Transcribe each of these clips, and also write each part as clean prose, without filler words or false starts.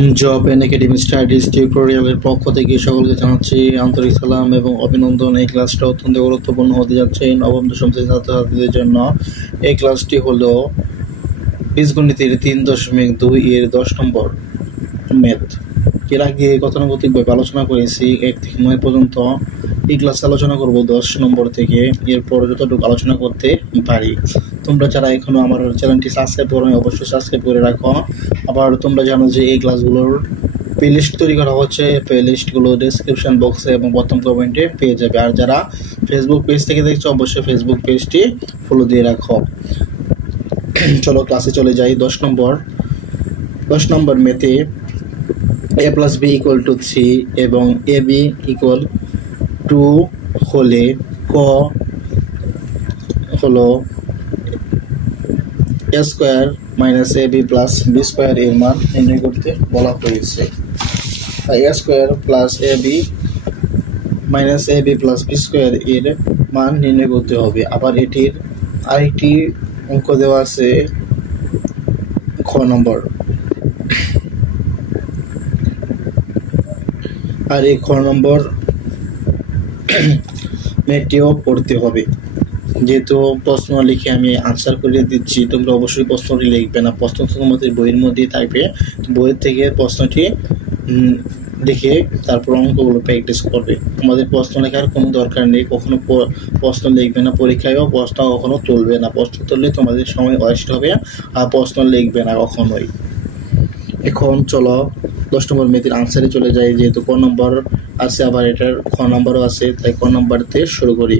Job and academic studies টিউটোরিয়ালের পক্ষ থেকে সকলকে জানাচ্ছি আন্তরিক সালাম এবং অভিনন্দন। এই ক্লাসটা অত্যন্ত গুরুত্বপূর্ণ হতে যাচ্ছে নবম দশম শ্রেণীর ছাত্রছাত্রীদের জন্য। এই ক্লাসটি হলো বীজগণিতের 3.2 এর 10 নম্বর ম্যাথ। এর আগে গতানুগতিকভাবে আলোচনা করেছি 1 থেকে 9 পর্যন্ত। এই ক্লাসে আলোচনা করব 10 নম্বর থেকে, এরপর যতটুকু আলোচনা করতে পারি। তোমরা যারা এখনো আমার চ্যানেলটি সাবস্ক্রাইব করো অবশ্যই সাবস্ক্রাইব করে রাখো। আবার তোমরা জানো যে এই ক্লাসগুলোর প্লেলিস্ট তৈরি করা হচ্ছে, প্লেলিস্টগুলো ডেসক্রিপশন বক্সে এবং প্রথম কমেন্টে পেয়ে যাবে। আর যারা ফেসবুক পেজ থেকে দেখছো অবশ্যই ফেসবুক পেজটি ফলো দিয়ে রাখো। চলো ক্লাসে চলে যাই। 10 নম্বর ম্যাথে a plus b equal to 3 এবং ab equal 2 হলে ক হলো a square minus ab plus b square এর মান নির্ণয় করতে বলা হয়েছে। a square plus ab minus ab plus b square এর মান নির্ণয় করতে হবে। আবার এটির আরেকটি অঙ্ক দেওয়া আছে খ নম্বর। আর এই খ নম্বর ম্যাথটিও পড়তে হবে। যেহেতু প্রশ্ন লিখে আমি আনসার করে দিচ্ছি, তোমরা অবশ্যই প্রশ্নটি লিখবে না। প্রশ্ন তোমাদের বইয়ের মধ্যেই থাকবে, বইয়ের থেকে প্রশ্নটি দেখে তারপর অঙ্কগুলো প্র্যাকটিস করবে। তোমাদের প্রশ্ন লেখার কোনো দরকার নেই, কখনো প্রশ্ন লিখবে না, পরীক্ষায়ও প্রশ্ন কখনো তুলবে না। প্রশ্ন তুললে তোমাদের সময় ওয়েস্ট হবে, আর প্রশ্ন লিখবে না কখনোই। এখন চলো 10 নম্বর ম্যাথের আনসারে চলে যাই। যেহেতু ক নম্বর আছে আবার এটার খ নম্বরও আছে, তাই ক নম্বর দিয়ে শুরু করি।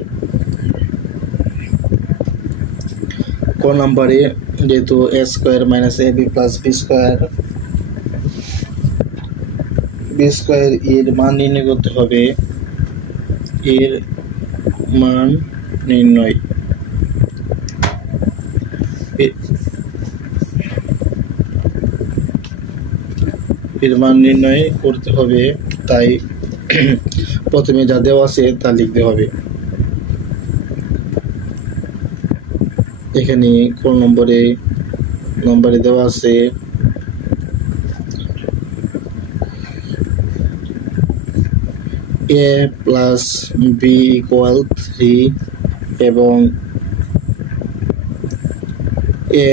ক নম্বরে যেহেতু a square minus ab plus b square এর মান নির্ণয় করতে হবে। এর মান নির্ণয় করতে হবে, তাই প্রথমে যা দেওয়া আছে তা লিখতে হবে। এখানে কোন নম্বরে দেওয়া আছে a প্লাস b ইকুয়াল 3 এবং a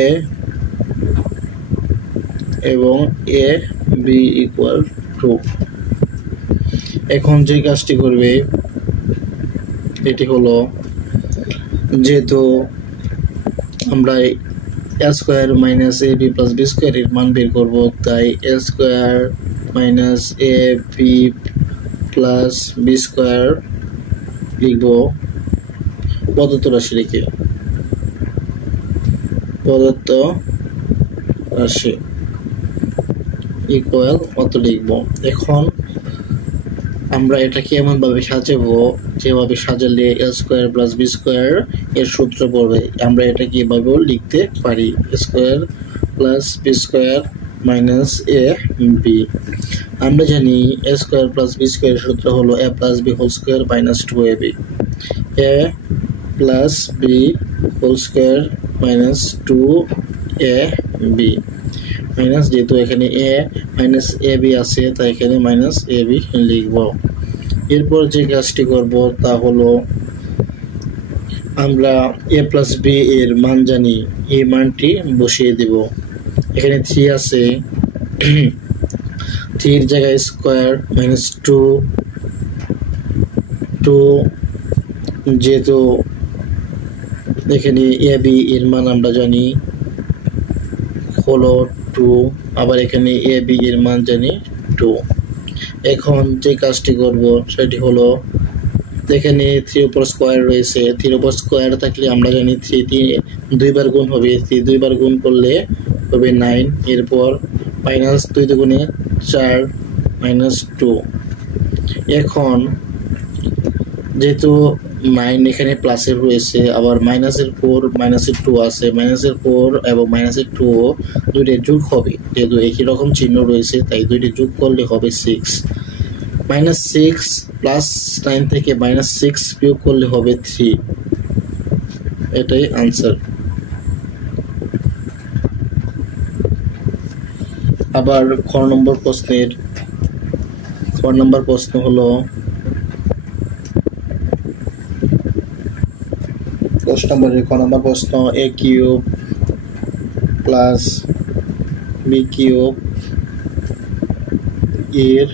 b ইকুয়াল 2। এখন যে কাজটি করবে এটি হলো, যেহেতু আমরা a square minus ab plus b square এর মান বের করব, তাই a square minus ab plus b square লিখব প্রদত্ত রাশি লিখে, প্রদত্ত রাশি ইকুয়াল অত লিখব। এখন আমরা এটাকে এমন ভাবে সাজাবো যেভাবে সাজালে a square plus b square এর সূত্র পড়বে। আমরা এটাকে এভাবেও লিখতে পারি, a square plus b square minus a b। আমরা জানি a square plus b square এর সূত্র হলো a plus b whole square minus 2ab। a plus b whole square minus 2ab minus, যেহেতু এখানে a মাইনাস ab আছে তাই এখানে মাইনাস ab লিখব। এরপর যে কাজটি করব তা হলো, আমরা a প্লাস b এর মান জানি, এই মানটি বসিয়ে দেব। এখানে 3 আছে, 3 এর জায়গায় স্কয়ার মাইনাস 2, যেহেতু এখানে ab এর মান আমরা জানি হলো 2, আবার এখানে ab এর মান জানি 2। এখন যে কাজটি করব সেটি হলো, এখানে 3 উপর স্কয়ার রয়েছে, 3 উপর স্কয়ার থাকলে আমরা জানি 3 দুইবার গুণ হবে, 3 দুইবার গুণ করলে হবে 9। এরপর মাইনাস 2 দুগুণে 4 মাইনাস 2। এখন যেহেতু 9 এখানে প্লাসের রয়েছে, আবার মাইনাসের 4 মাইনাসের 2 আছে, মাইনাসের 4 এবং মাইনাসের 2 দুইটা যোগ হবে, যেহেতু একই রকম চিহ্ন রয়েছে তাই দুইটা যোগ করলে হবে 6। মাইনাস 6 প্লাস 9 থেকে মাইনাস 6 বিয়োগ করলে হবে 3। এটাই আনসার। আবার খ নম্বর প্রশ্ন হলো 10 নম্বরের খ নম্বর প্রশ্ন a cube plus b cube এর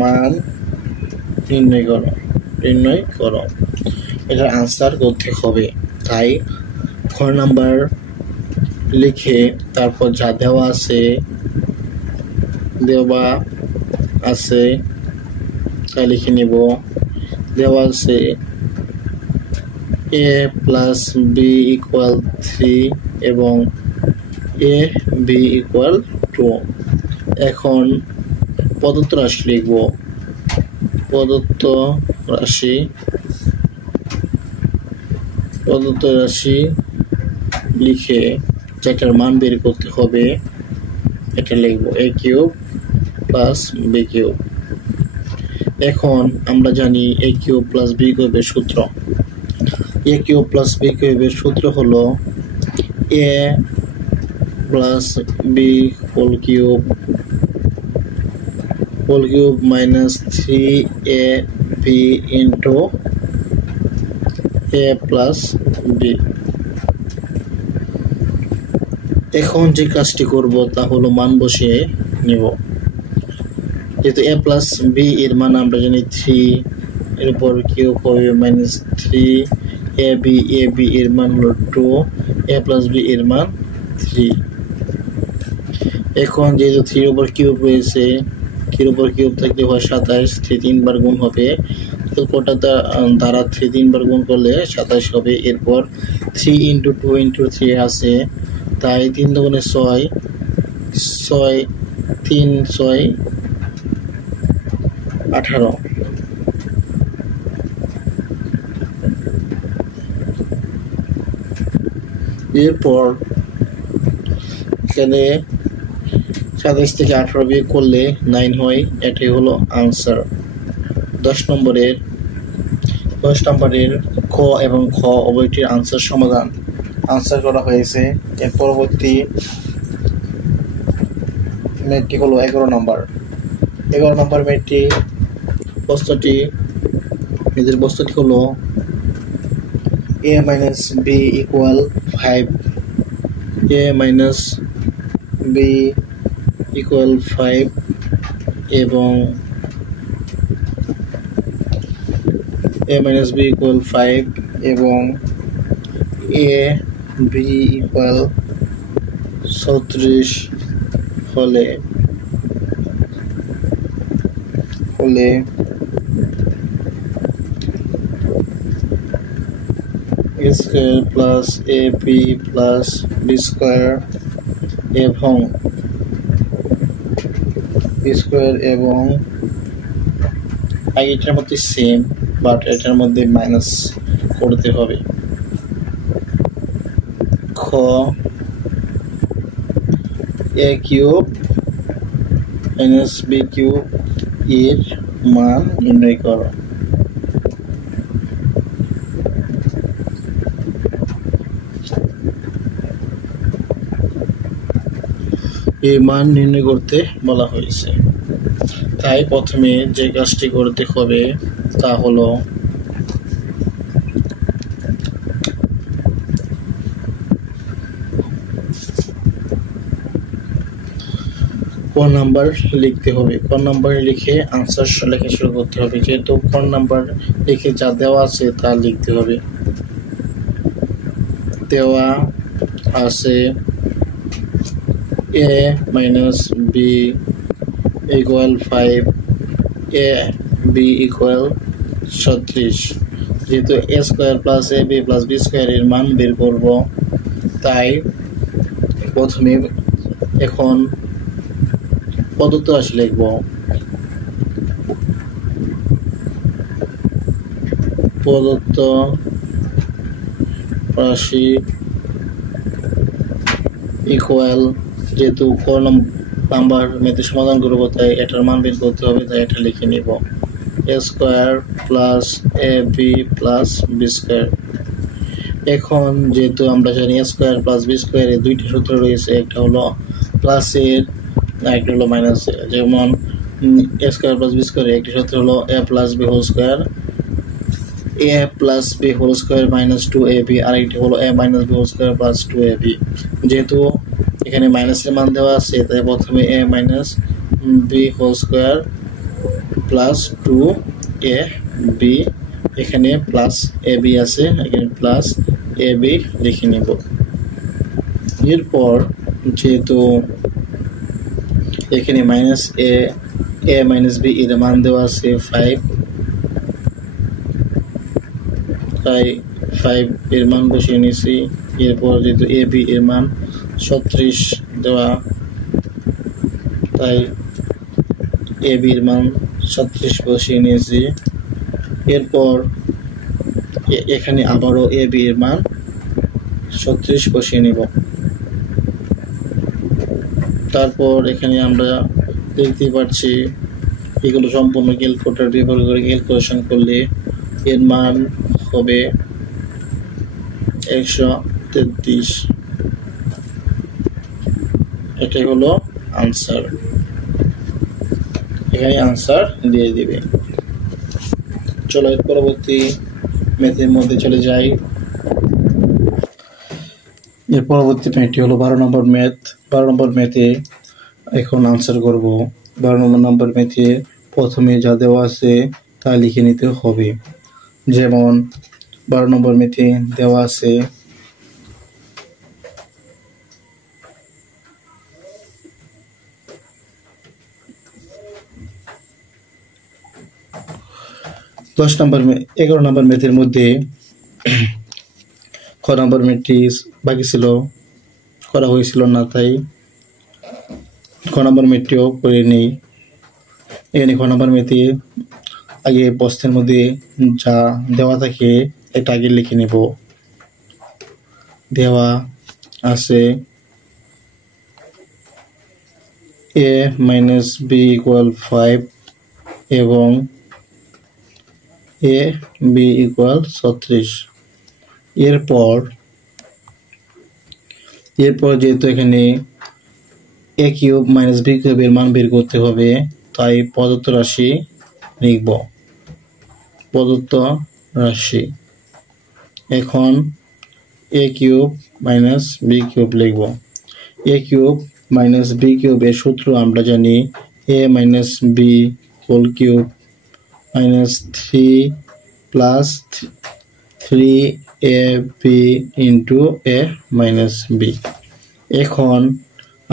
মান নির্ণয় করো। এটার আনসার করতে হবে। তাই খ নাম্বার লিখে তারপর যা দেওয়া আছে তা লিখে নিব। দেওয়া আছে a প্লাস b ইকুয়াল 3 এবং a b ইকুয়াল 2। এখন প্রদত্ত রাশি লিখব। প্রদত্ত রাশি লিখে যেটার মান বের করতে হবে এটা লিখব a cube plus b cube. এখন আমরা জানি a কিউব প্লাস b কিউবের সূত্র। a কিউব প্লাস b কিউবের সূত্র হলো a plus b whole cube minus 3ab into a plus b। এখন যে কাজটি করব তা হলো মান বসিয়ে নিব। যেহেতু a প্লাস b এর মান আমরা জানি 3 এর উপর কিউব হবে মাইনাস 3ab এর মান হলো 2 a প্লাস b এর মান 3। এখন যেহেতু 3 এর উপর কিউব রয়েছে, 3 এর উপর কিউব থাকলে হয় 27, 3 3 বার গুণ হবে, তো কোটা দ্বারা 3 3 বার গুণ করলে 27 হবে। এরপর 3 ইন্টু 2 ইন্টু 3 আছে, তাই 3 দুগুণে 6, 3 6 18। এরপর এখানে 27 থেকে 18 বিয়োগ করলে 9 হয়। এটাই হলো আনসার। 10 নম্বরের খ এবং খ উভয়টির আনসার করা হয়েছে। এর পরবর্তী ম্যাথটি হলো 11 নম্বর ম্যাথটি প্রশ্নটি হলো a মাইনাস b ইকুয়াল 5 এবং a minus b equal 5 এবং a b equal 36 হলে a square plus a b plus b square এবং এটার মধ্যে সেম, বাট এটার মধ্যে মাইনাস করতে হবে। খ a cube minus b cube এর মান নির্ণয় করো। এই মান নির্ণয় করতে বলা হয়েছে। তাই প্রথমে যে কাজটি করতে হবে তা হলো ক নাম্বার লিখতে হবে। ক নাম্বার লিখে আনসার লেখা শুরু করতে হবে। যেহেতু ক নাম্বার লিখে যা দেওয়া আছে তা লিখতে হবে। দেওয়া আছে a minus b equal 5, a b equal 36। যেহেতু a square plus a b plus b square এর মান বের করব, তাই প্রথমে এখন প্রদত্ত রাশি লিখব। প্রদত্ত রাশি ইকুয়াল, যেহেতু 4 নাম্বার ম্যাথের সমাধান করব তাই এটার মান বের করতে হবে, তাই এটা লিখে নিব a square plus a b plus b square. এখন যেহেতু আমরা জানি a square plus b square এর দুইটা সূত্র রয়েছে, একটা হলো প্লাসের একটা হলো মাইনাসের। যেমন a square plus b square একটি সূত্র হলো a plus b whole square, a plus b whole square minus 2ab, আর একটি হলো a minus b whole square plus 2ab। যেহেতু এখানে মাইনাসের মান দেওয়া আছে তাই প্রথমে a minus b whole square plus 2ab, এখানে প্লাস ab আছে, এখানে প্লাস ab লিখে নেব। এরপর যেহেতু এখানে মাইনাস a মাইনাস b এর মান দেওয়া আছে 5, তাই 5 এর মান বসিয়ে নিয়েছি। এরপর যেহেতু ab এর মান 36 দেওয়া, তাই ab এর মান 36 বসিয়ে নিয়েছি। এরপর এখানে আবারও ab এর মান 36 বসিয়ে নিব। তারপর এখানে আমরা দেখতে পাচ্ছি এগুলো সম্পূর্ণ ক্যালকুলেটর ব্যবহার করে ক্যালকুলেশন করলে এর মান হবে 133। এটাই হলো আনসার, এখানে আনসার দিয়ে দিবে। চলো এর পরবর্তী ম্যাথের মধ্যে চলে যাই। এর পরবর্তী ম্যাথটি হলো 12 নম্বর ম্যাথ। 12 নম্বর ম্যাথে এখন আনসার করব। 12 নম্বর ম্যাথে প্রথমে যা দেওয়া আছে তা লিখে নিতে হবে। যেমন 12 নম্বর ম্যাথে দেওয়া আছে দশ নম্বর 11 নম্বর ম্যাথের মধ্যে খ নম্বর ম্যাথটি বাকি ছিল, করা হয়েছিল না, তাই খ নম্বর ম্যাথটিও করে নেই। এখানে খ নম্বর ম্যাথে আগে প্রশ্নের মধ্যে যা দেওয়া থাকে এটা আগে লিখে নেব। দেওয়া আছে a মাইনাস b ইকুয়াল 5 এবং a b ইকুয়াল 36। এরপর যেহেতু এখানে a কিউব মাইনাস b কিউবের মান বের করতে হবে, তাই প্রদত্ত রাশি লিখব। প্রদত্ত রাশি এখন a cube minus b cube লিখব। a কিউব মাইনাস b কিউবের সূত্র আমরা জানি a minus b whole cube minus 3 plus 3ab into a minus b। এখন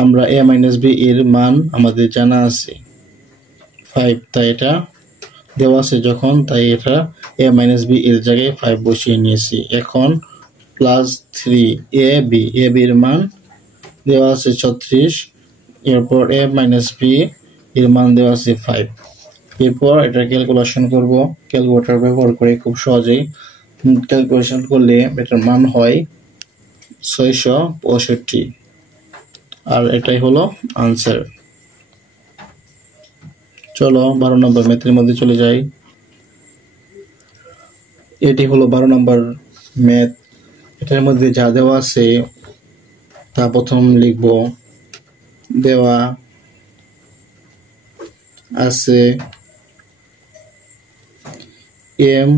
আমরা a মাইনাস b এর মান আমাদের জানা আছে 5, তাই এটা দেওয়া আছে যখন, তাই এটা a মাইনাস b এর জায়গায় 5 বসিয়ে নিয়েছি। এখন প্লাস 3ab, ab এর মান দেওয়া আছে 36, এরপর a মাইনাস b এর মান দেওয়া আছে 5। এরপর এটা ক্যালকুলেশন করব। ক্যালকুলেটর ব্যবহার করে খুব সহজেই ক্যালকুলেশন করলে এটার মান হয় 665, আর এটাই হলো আনসার। চলো 12 নম্বর ম্যাথের মধ্যে চলে যাই। এটি হলো 12 নম্বর ম্যাথ। এটার মধ্যে যা দেওয়া আছে তা প্রথম লিখব। দেওয়া আছে m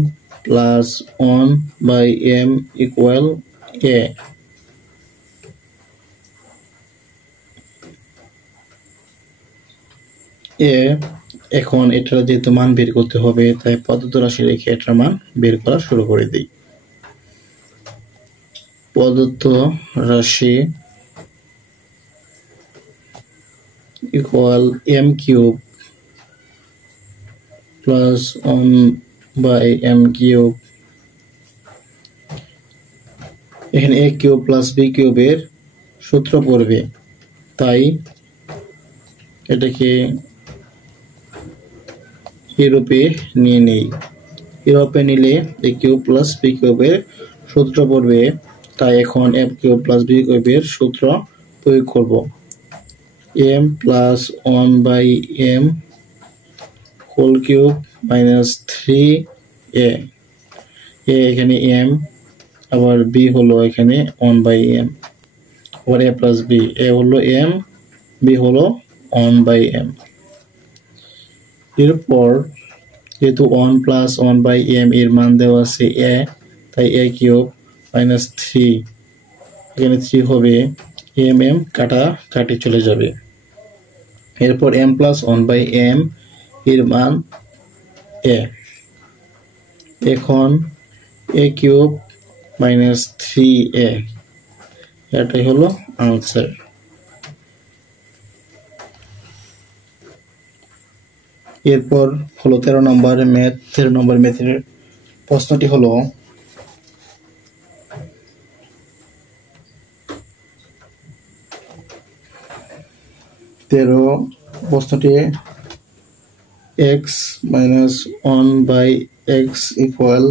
plus 1 by m equal a। এখন এটার যেহেতু মান বের করতে হবে, তাই প্রদত্ত রাশি রেখে এটার মান বের করা শুরু করে দিই। প্রদত্ত রাশি equal m cube plus 1 by m cube. এখানে a কিউব প্লাস b কিউবের সূত্র পড়বে, তাই এটাকে ইউরোপে নিয়ে নেই। ইউরোপে নিলে a কিউব প্লাস b কিউবের সূত্র পড়বে, তাই এখন m কিউব প্লাস b কিউবের সূত্র প্রয়োগ করব। m plus 1 by m whole cube minus 3a, এখানে m আবার বি হলো এখানে 1/m, আবার a প্লাস বি, এ হলো m, বি হলো 1/m। এরপর যেহেতু 1 প্লাস 1/m এর মান দেওয়া আছে a, তাই a কিউব মাইনাস 3, এখানে 3 হবে, m কাটা কাটি চলে যাবে। এরপর m প্লাস 1/m এর মান a, এখন a কিউব মাইনাস 3a, এটাই হলো আনসার। এরপর হলো 13 নম্বর ম্যাথ। 13 নম্বর ম্যাথের প্রশ্নটি হলো প্রশ্নটি x minus 1/x equal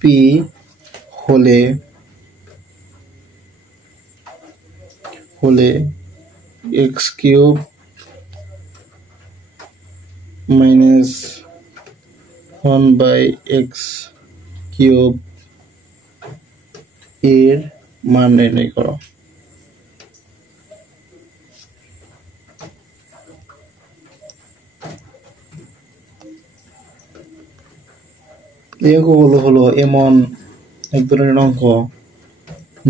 p হলে x cube minus 1/x cube এর মান নির্ণয় করো। এই অঙ্কগুলো হলো এমন এক ধরনের অঙ্ক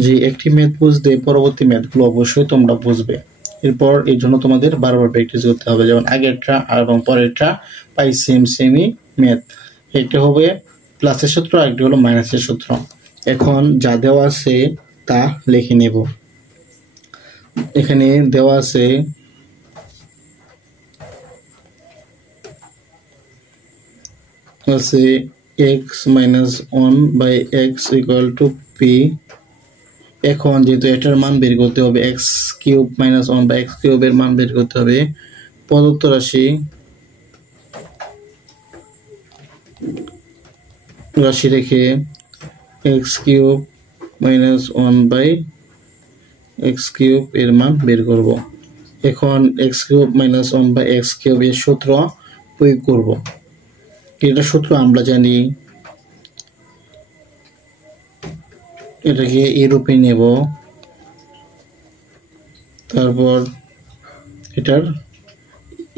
যে একটি ম্যাথ বুঝতে পরবর্তী ম্যাথগুলো অবশ্যই তোমরা বুঝবে। এরপর এই জন্য তোমাদের বারবার প্র্যাকটিস করতে হবে, যেমন আগেরটা এবং পরেরটা প্রায় সেমই ম্যাথ। একটা হবে প্লাসের সূত্র, আরেকটি হলো মাইনাসের সূত্র। এখন যা দেওয়া আছে তা লিখে নেব। এখানে দেওয়া আছে x minus 1/x equal to p। এখন যেহেতু এটার মান বের করতে হবে, x কিউব মাইনাস 1/x কিউবের মান বের করতে হবে, প্রদত্ত রাশি রেখে x cube minus 1/x cube এর মান বের করব। এখন x cube minus 1/x cube এর সূত্র প্রয়োগ করব। এটা সূত্র আমরা জানি, এটাকে এই রূপে নেব, তারপর এটার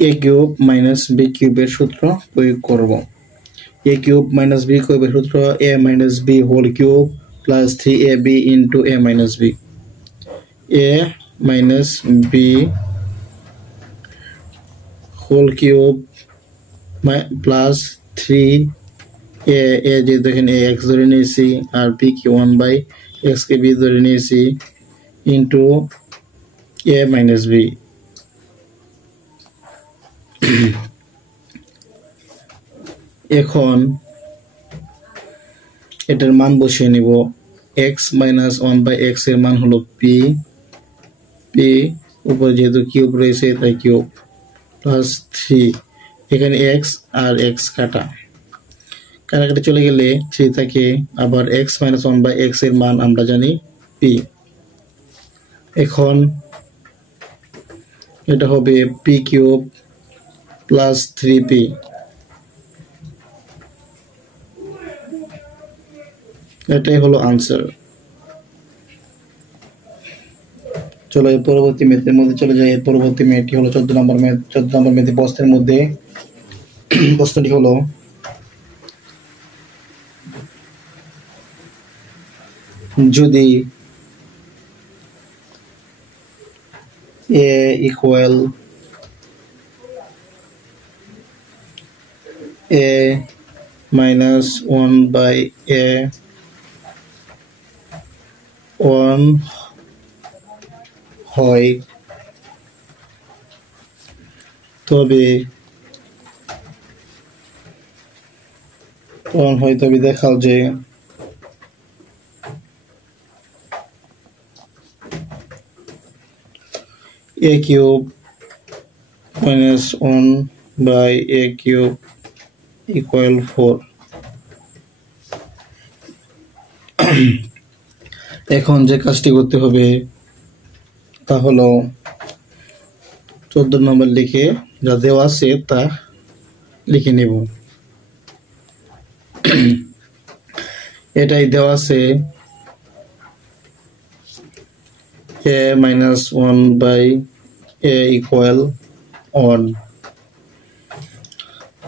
a কিউব মাইনাস b কিউবের সূত্র প্রয়োগ করব। a কিউব মাইনাস b কিউবের সূত্র a minus b whole cube plus 3ab into a minus b, a minus b whole cube plus 3a, যে দেখেন a x ধরে নিয়েছি আর b কি 1/x কে b ধরে নিয়েছি ইন্টু a মাইনাস b। এখন এটার মান বসিয়ে নিব। x মাইনাস 1/x এর মান হলো p, উপরে যেহেতু কিউব রয়েছে তাই কিউব প্লাস 3, এখানে x আর x কাটাকাটি চলে গেলে 3 থাকে, আবার x মাইনাস 1/x এর মান আমরা জানি p। এখন এটা হবে p কিউব প্লাস 3p। এটাই হলো আনসার। চলো এই পরবর্তী ম্যাথের মধ্যে চলে যাই। পরবর্তী ম্যাথটি হলো 14 নম্বর ম্যাথ। 14 নম্বর ম্যাথে প্রশ্নের মধ্যে প্রশ্নটি হলো যদি a equal a minus 1/a 1 হয়, তবে দেখাও যে a cube minus 1/a cube equal 4। এখন যে কাজটি করতে হবে তা হলো 14 নম্বর লিখে যা দেওয়া আছে তা লিখে নেব। এটাই দেওয়া আছে a minus 1 by a equal 1।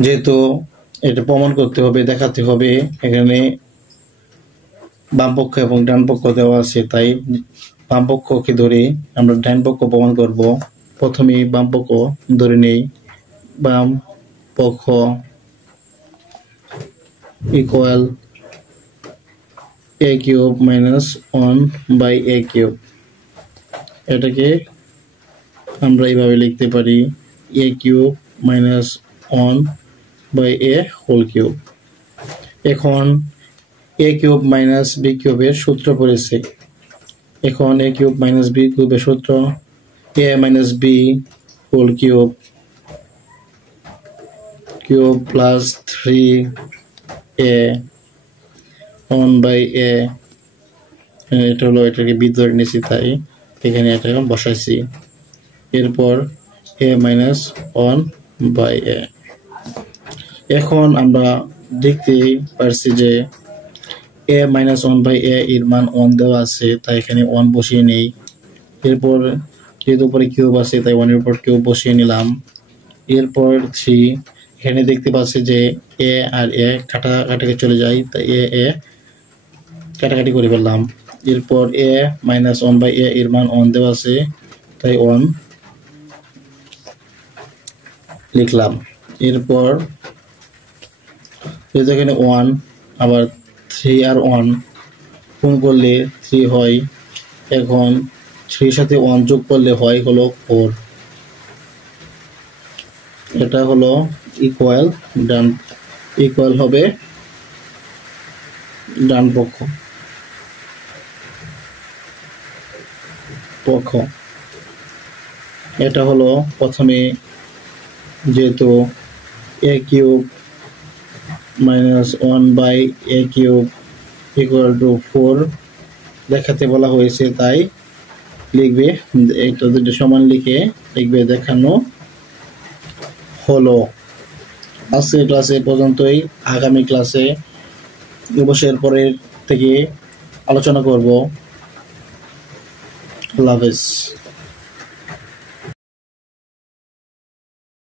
যেহেতু এটা প্রমাণ করতে হবে, দেখাতে হবে, এখানে বাম পক্ষ এবং ডান পক্ষ দেওয়া আছে, তাই বাম পক্ষকে ধরে আমরা ডান পক্ষ প্রমাণ করব। প্রথমে বাম পক্ষ ধরে নেই। বাম পক্ষ equal a cube minus 1 by a cube. এটাকে আমরা এইভাবে লিখতে পারি a cube minus 1 by a whole cube. এখন a কিউব মাইনাস b কিউবের সূত্র পড়েছে। এখন a কিউব মাইনাস b কিউবের সূত্র a minus b whole cube cube plus 3a 1 by a। এটা হলো, এটাকে b ধরে নিয়েছি, তাই এখানে এটা বসাইছি। এরপর a মাইনাস 1 বাই a। এখন আমরা দেখতে পারছি যে a মাইনাস 1 বাই a এর মান 1 দেওয়া আছে, তাই এখানে 1 বসিয়ে নেই। এরপর যেহেতু উপরে কিউব আছে, তাই 1 এর উপর কিউব বসিয়ে নিলাম। এরপর 3, এখানে দেখতে পাচ্ছি যে a আর a কাটাকাটি চলে যায়, তাই a কাটাকাটি করে ফেললাম। এরপর a মাইনাস 1 বাই a এর মান 1 দেওয়া আছে, তাই 1 লিখলাম। এরপর যেহেতু এখানে 1, আবার 3 আর 1 গুণ করলে 3 হয়। এখন 3 সাথে 1 যোগ করলে হয় হলো 4। এটা হলো ইকুয়াল হবে ডান পক্ষ। এটা হলো প্রথমে, যেহেতু a cube minus 1 by a cube equal to 4 দেখাতে বলা হয়েছে, তাই লিখবে, একটা দুটো সমান লিখে লিখবে দেখানো হলো। আজকের ক্লাসে পর্যন্তই। আগামী ক্লাসে অবশ্যই পরের থেকে আলোচনা করব। আল্লাহ হাফেজ।